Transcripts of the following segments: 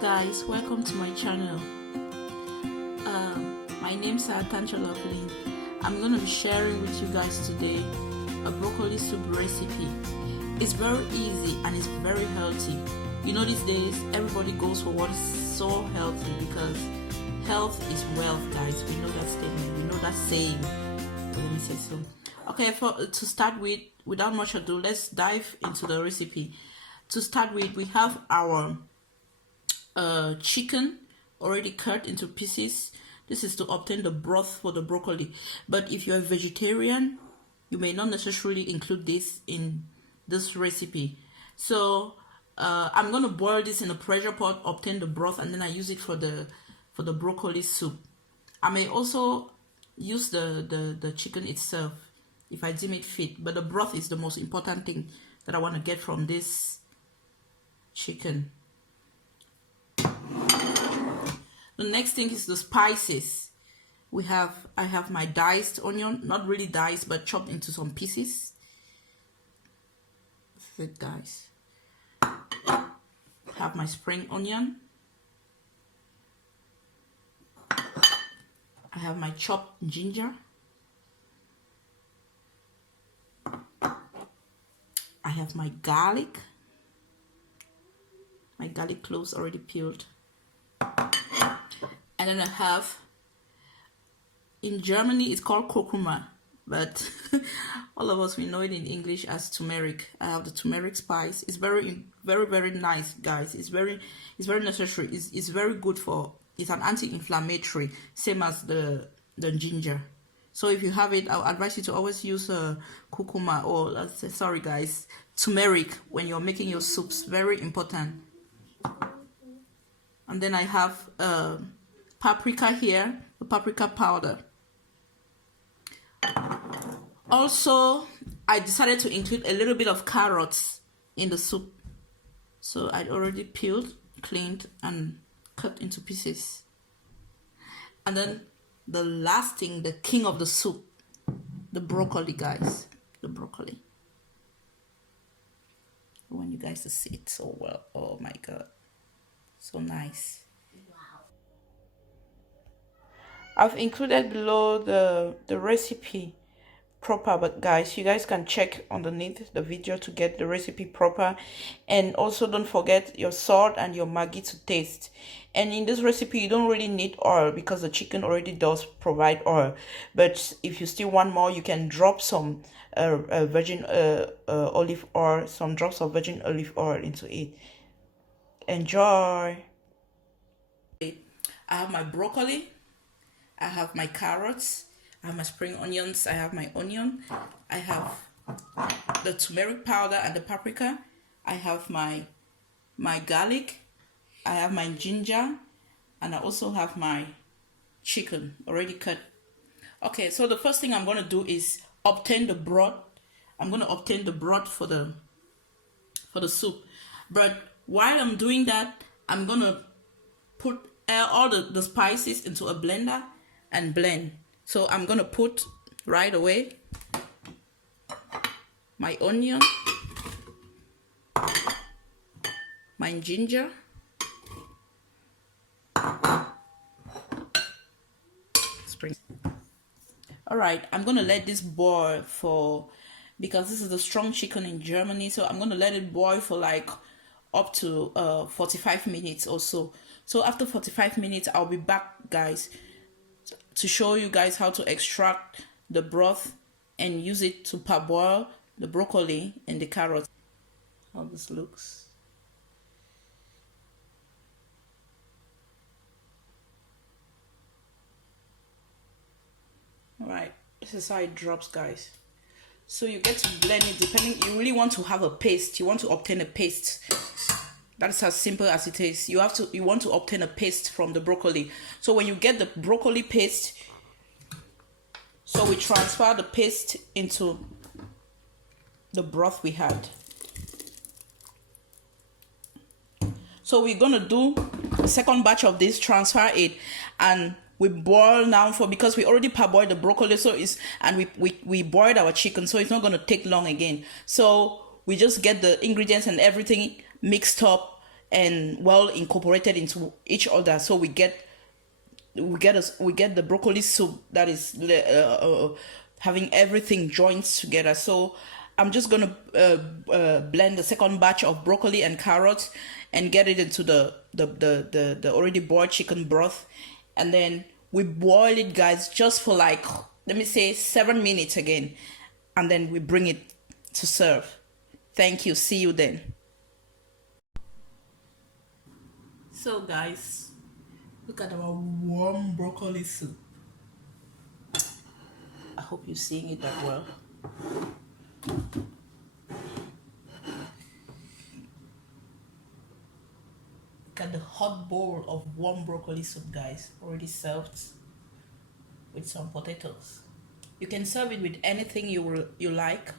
guys, welcome to my channel. My name's Antioxidant. I'm going to be sharing with you guys today a broccoli soup recipe. It's very easy and it's very healthy. You know, these days everybody goes for what is so healthy because health is wealth, guys. We know that statement, we know that saying. Let me say so. Okay, to start with, without much ado, let's dive into the recipe. To start with, we have our chicken already cut into pieces. This is to obtain the broth for the broccoli, but if you're a vegetarian, you may not necessarily include this in this recipe. So I'm going to boil this in a pressure pot, obtain the broth, and then I use it for the broccoli soup. I may also use the chicken itself if I deem it fit, but the broth is the most important thing that I want to get from this chicken. The next thing is the spices. I have my diced onion, not really diced, but chopped into some pieces. This is it, guys. I have my spring onion. I have my chopped ginger. I have my garlic. My garlic cloves already peeled. And then I have, in Germany it's called kurkuma, but all of us, we know it in English as turmeric. I have the turmeric spice. It's very nice, guys. It's very necessary. It's very good for, it's an anti-inflammatory, same as the ginger. So if you have it, I'll advise you to always use kurkuma, or sorry guys, turmeric when you're making your soups. Very important. And then I have paprika here, the paprika powder. Also, I decided to include a little bit of carrots in the soup. So I'd already peeled, cleaned, and cut into pieces. And then the last thing, the king of the soup, the broccoli, guys. The broccoli. I want you guys to see it so well. Oh my god. So nice. I've included below the recipe proper, but guys, you guys can check underneath the video to get the recipe proper. And also don't forget your salt and your maggi to taste. And in this recipe you don't really need oil because the chicken already does provide oil, but if you still want more, you can drop some virgin olive oil, some drops of virgin olive oil into it. Enjoy. I have my broccoli, I have my carrots, I have my spring onions, I have my onion, I have the turmeric powder and the paprika, I have my garlic, I have my ginger, and I also have my chicken already cut. Okay, so the first thing I'm going to do is obtain the broth. I'm going to obtain the broth for the soup. But while I'm doing that, I'm going to put all the spices into a blender and blend. So I'm going to put right away my onion, my ginger, spring. All right, I'm going to let this boil because this is the strong chicken in Germany, so I'm going to let it boil for like up to 45 minutes or so. So after 45 minutes, I'll be back, guys, to show you guys how to extract the broth and use it to parboil the broccoli and the carrots. How this looks. All right, this is how it drops, guys. So you get to blend it depending. You really want to have a paste. You want to obtain a paste. That's as simple as it is. You want to obtain a paste from the broccoli. So when you get the broccoli paste, so we transfer the paste into the broth we had. So we're gonna do the second batch of this, transfer it, and we boil now because we already parboiled the broccoli, so we boiled our chicken, so it's not gonna take long again. So we just get the ingredients and everything mixed up and well incorporated into each other. So we get the broccoli soup that is having everything joined together. So I'm just gonna blend the second batch of broccoli and carrots and get it into the already boiled chicken broth, and then we boil it, guys, just for like, let me say 7 minutes again, and then we bring it to serve. Thank you. See you then. So guys, look at our warm broccoli soup. I hope you're seeing it that well. Look at the hot bowl of warm broccoli soup, guys, already served with some potatoes. You can serve it with anything you like,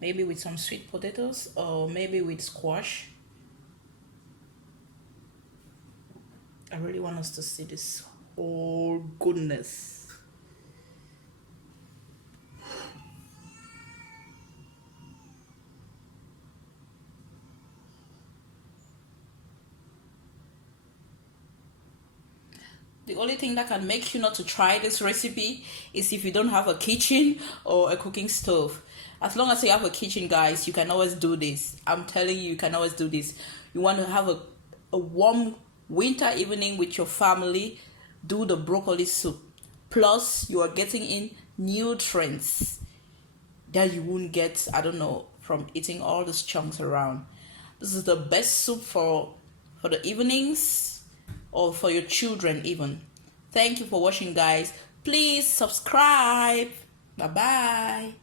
maybe with some sweet potatoes or maybe with squash. I really want us to see this whole goodness. The only thing that can make you not to try this recipe is if you don't have a kitchen or a cooking stove. As long as you have a kitchen, guys, you can always do this. I'm telling you, you can always do this. You want to have a warm winter evening with your family, do the broccoli soup. Plus, you are getting in nutrients that you wouldn't get, I don't know, from eating all these chunks around. This is the best soup for the evenings, or for your children even. Thank you for watching, guys. Please subscribe. Bye bye.